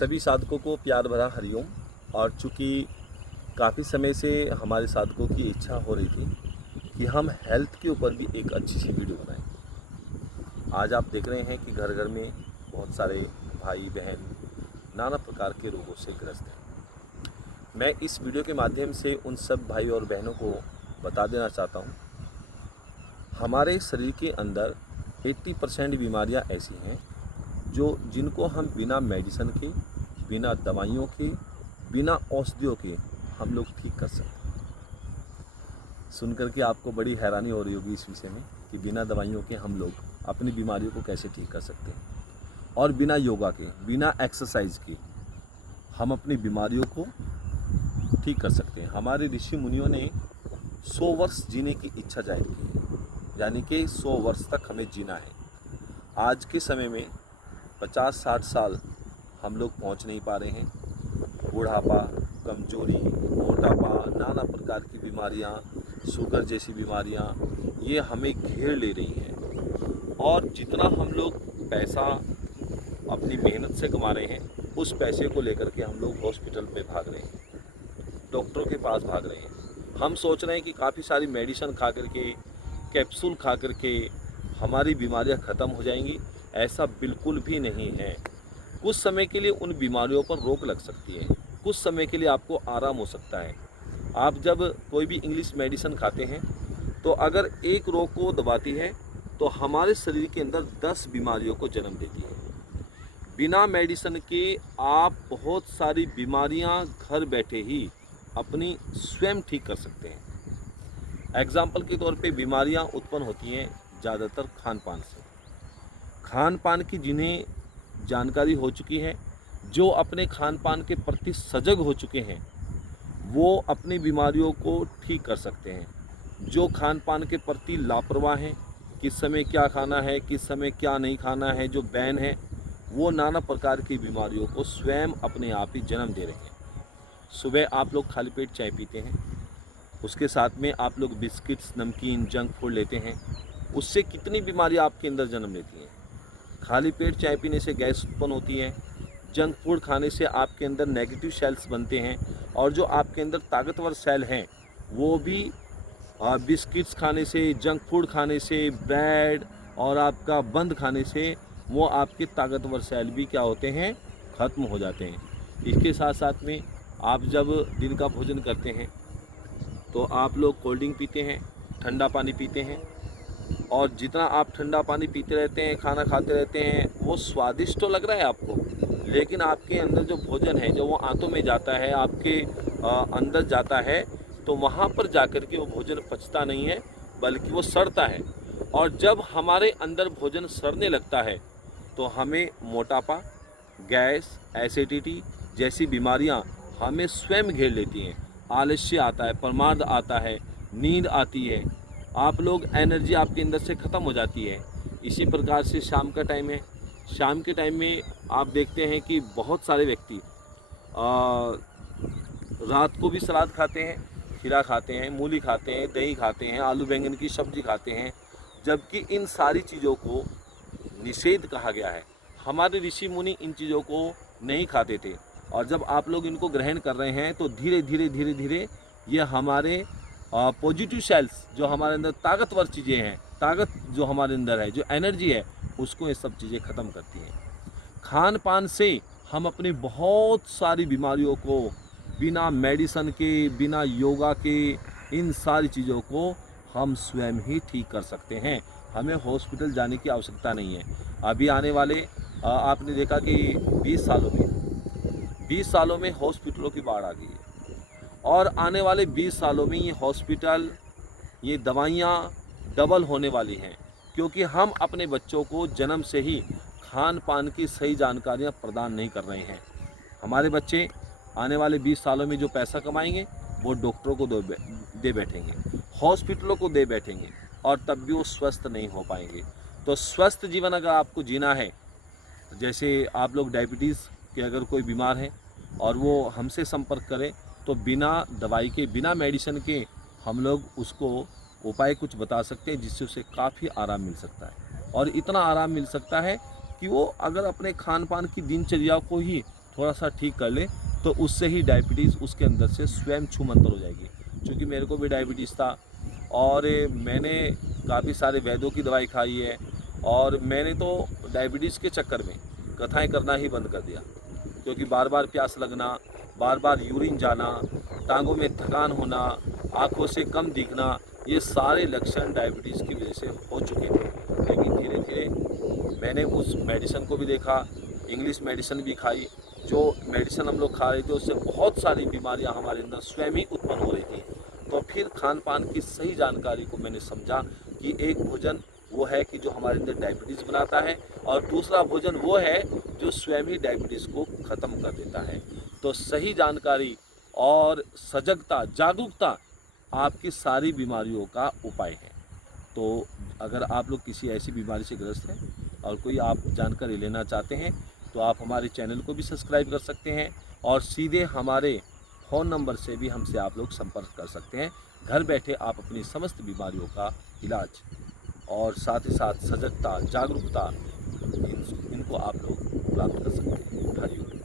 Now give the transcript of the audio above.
सभी साधकों को प्यार भरा हरिओम। और चूँकि काफ़ी समय से हमारे साधकों की इच्छा हो रही थी कि हम हेल्थ के ऊपर भी एक अच्छी सी वीडियो बनाएं। आज आप देख रहे हैं कि घर घर में बहुत सारे भाई बहन नाना प्रकार के रोगों से ग्रस्त हैं। मैं इस वीडियो के माध्यम से उन सब भाई और बहनों को बता देना चाहता हूँ, हमारे शरीर के अंदर 80% बीमारियाँ ऐसी हैं जिनको हम बिना मेडिसिन के, बिना दवाइयों के, बिना औषधियों के हम लोग ठीक कर सकते हैं। सुनकर के आपको बड़ी हैरानी हो रही होगी इस विषय में कि बिना दवाइयों के हम लोग अपनी बीमारियों को कैसे ठीक कर सकते हैं, और बिना योगा के, बिना एक्सरसाइज के हम अपनी बीमारियों को ठीक कर सकते हैं। हमारे ऋषि मुनियों ने 100 वर्ष जीने की इच्छा जाहिर की है, यानी कि 100 वर्ष तक हमें जीना है। आज के समय में 50-60 साल हम लोग पहुंच नहीं पा रहे हैं। बुढ़ापा, कमजोरी, मोटापा, नाना प्रकार की बीमारियां, शुगर जैसी बीमारियां ये हमें घेर ले रही हैं। और जितना हम लोग पैसा अपनी मेहनत से कमा रहे हैं, उस पैसे को लेकर के हम लोग हॉस्पिटल में भाग रहे हैं, डॉक्टरों के पास भाग रहे हैं। हम सोच रहे हैं कि काफ़ी सारी मेडिसिन खा करके, कैप्सूल खा करके हमारी बीमारियां ख़त्म हो जाएंगी। ऐसा बिल्कुल भी नहीं है। कुछ समय के लिए उन बीमारियों पर रोक लग सकती है, कुछ समय के लिए आपको आराम हो सकता है। आप जब कोई भी इंग्लिश मेडिसिन खाते हैं तो अगर एक रोग को दबाती है तो हमारे शरीर के अंदर 10 बीमारियों को जन्म देती है। बिना मेडिसिन के आप बहुत सारी बीमारियां घर बैठे ही अपनी स्वयं ठीक कर सकते हैं। एग्जाम्पल के तौर पे बीमारियां उत्पन्न होती हैं ज़्यादातर खान पान से। खान पान की जिन्हें जानकारी हो चुकी है, जो अपने खान पान के प्रति सजग हो चुके हैं, वो अपनी बीमारियों को ठीक कर सकते हैं। जो खान पान के प्रति लापरवाह हैं, किस समय क्या खाना है, किस समय क्या नहीं खाना है, जो बैन है, वो नाना प्रकार की बीमारियों को स्वयं अपने आप ही जन्म दे रहे हैं। सुबह आप लोग खाली पेट चाय पीते हैं, उसके साथ में आप लोग बिस्किट्स, नमकीन, जंक फूड लेते हैं, उससे कितनी बीमारियां आपके अंदर जन्म लेती हैं। खाली पेट चाय पीने से गैस उत्पन्न होती है, जंक फूड खाने से आपके अंदर नेगेटिव सेल्स बनते हैं, और जो आपके अंदर ताकतवर सेल हैं वो भी बिस्किट्स खाने से, जंक फूड खाने से, ब्रेड और आपका बंद खाने से वो आपके ताकतवर सेल भी क्या होते हैं, ख़त्म हो जाते हैं। इसके साथ साथ में आप जब दिन का भोजन करते हैं तो आप लोग कोल्ड ड्रिंक पीते हैं, ठंडा पानी पीते हैं, और जितना आप ठंडा पानी पीते रहते हैं, खाना खाते रहते हैं, वो स्वादिष्ट तो लग रहा है आपको, लेकिन आपके अंदर जो भोजन है, जो वो आंतों में जाता है, आपके अंदर जाता है, तो वहाँ पर जाकर के वो भोजन पचता नहीं है, बल्कि वो सड़ता है। और जब हमारे अंदर भोजन सड़ने लगता है तो हमें मोटापा, गैस, एसिडिटी जैसी बीमारियाँ हमें स्वयं घेर लेती हैं। आलस्य आता है, प्रमाद आता है, नींद आती है, आप लोग एनर्जी आपके अंदर से ख़त्म हो जाती है। इसी प्रकार से शाम का टाइम है, शाम के टाइम में आप देखते हैं कि बहुत सारे व्यक्ति रात को भी सलाद खाते हैं, खीरा खाते हैं, मूली खाते हैं, दही खाते हैं, आलू बैंगन की सब्ज़ी खाते हैं, जबकि इन सारी चीज़ों को निषेध कहा गया है। हमारे ऋषि मुनि इन चीज़ों को नहीं खाते थे, और जब आप लोग इनको ग्रहण कर रहे हैं तो धीरे धीरे ये हमारे पॉजिटिव सेल्स, जो हमारे अंदर ताकतवर चीज़ें हैं, ताकत जो हमारे अंदर है, जो एनर्जी है, उसको ये सब चीज़ें ख़त्म करती हैं। खान पान से हम अपनी बहुत सारी बीमारियों को बिना मेडिसिन के, बिना योगा के, इन सारी चीज़ों को हम स्वयं ही ठीक कर सकते हैं। हमें हॉस्पिटल जाने की आवश्यकता नहीं है। अभी आने वाले आपने देखा कि 20 सालों में हॉस्पिटलों की बाढ़ आ गई है, और आने वाले 20 सालों में ये हॉस्पिटल, ये दवाइयाँ डबल होने वाली हैं, क्योंकि हम अपने बच्चों को जन्म से ही खान पान की सही जानकारियाँ प्रदान नहीं कर रहे हैं। हमारे बच्चे आने वाले 20 सालों में जो पैसा कमाएंगे वो डॉक्टरों को दे बैठेंगे, हॉस्पिटलों को दे बैठेंगे, और तब भी वो स्वस्थ नहीं हो पाएंगे। तो स्वस्थ जीवन अगर आपको जीना है, जैसे आप लोग डायबिटीज़ के अगर कोई बीमार है और वो हमसे संपर्क करे, तो बिना दवाई के, बिना मेडिसिन के हम लोग उसको उपाय कुछ बता सकते हैं, जिससे उसे काफ़ी आराम मिल सकता है। और इतना आराम मिल सकता है कि वो अगर अपने खान पान की दिनचर्या को ही थोड़ा सा ठीक कर ले तो उससे ही डायबिटीज़ उसके अंदर से स्वयं छूमंतर हो जाएगी। क्योंकि मेरे को भी डायबिटीज़ था और मैंने काफ़ी सारे वैद्यों की दवाई खाई है और मैंने तो डायबिटीज़ के चक्कर में कथाएं करना ही बंद कर दिया। क्योंकि बार बार प्यास लगना, बार बार यूरिन जाना, टांगों में थकान होना, आँखों से कम दिखना, ये सारे लक्षण डायबिटीज़ की वजह से हो चुके थे। लेकिन धीरे धीरे मैंने उस मेडिसिन को भी देखा, इंग्लिश मेडिसिन भी खाई। जो मेडिसिन हम लोग खा रहे थे उससे बहुत सारी बीमारियां हमारे अंदर स्वयं ही उत्पन्न हो रही थी। तो फिर खान पान की सही जानकारी को मैंने समझा कि एक भोजन वो है कि जो हमारे अंदर डायबिटीज़ बनाता है और दूसरा भोजन वो है जो स्वयं ही डायबिटीज़ को ख़त्म कर देता है। तो सही जानकारी और सजगता, जागरूकता आपकी सारी बीमारियों का उपाय है। तो अगर आप लोग किसी ऐसी बीमारी से ग्रस्त हैं और कोई आप जानकारी लेना चाहते हैं तो आप हमारे चैनल को भी सब्सक्राइब कर सकते हैं और सीधे हमारे फ़ोन नंबर से भी हमसे आप लोग संपर्क कर सकते हैं। घर बैठे आप अपनी समस्त बीमारियों का इलाज और साथ ही साथ सजगता, जागरूकता इनको आप लोग प्राप्त कर सकते हैं। हरिओम।